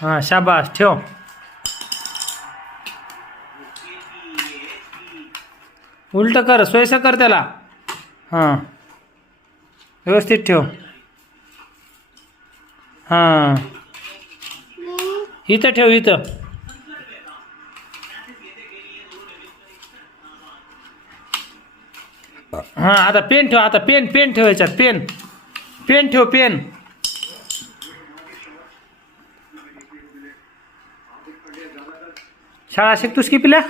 हां शाबास ठेव. उलट कर सोयीचं कर त्याला. हां व्यवस्थित ठेव. हां इथं ठेव इथं. हां आता पेन ठेव. आता पेन पेन ठेव याच्यात. पेन पेन ठेव पेन. शाळा शिकतोस की पिल्या.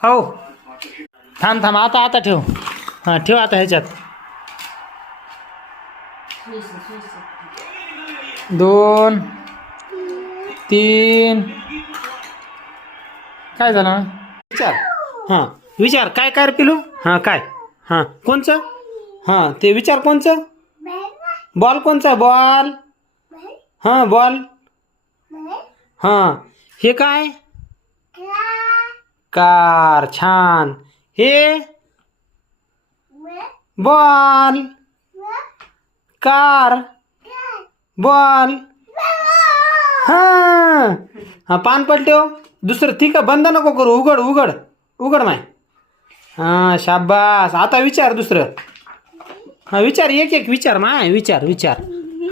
हो थांब थांब आता आता ठेव. हां ठेव आता ह्याच्यात. 2 3 काय झालं. विचार. हां विचार काय काय रे पिलू. हां काय. हां कोणचं. हां ते विचार कोणचं. बॉल कोणचा बॉल. हां बॉल. हां हे काय. कार. छान. हे बॉल. Car ball. हां हां पान पलटव. दुसरं ठीक आहे बंद नको करू. उघड उघड उघड माय. हां शाबास. आता विचार दुसरं. हां विचार एक एक विचार माय. विचार विचार.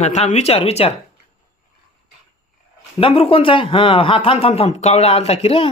हां थांब विचार विचार. डमरू कोणचा आहे. हां हां थांब थांब थांब. कावळा आलता की रे.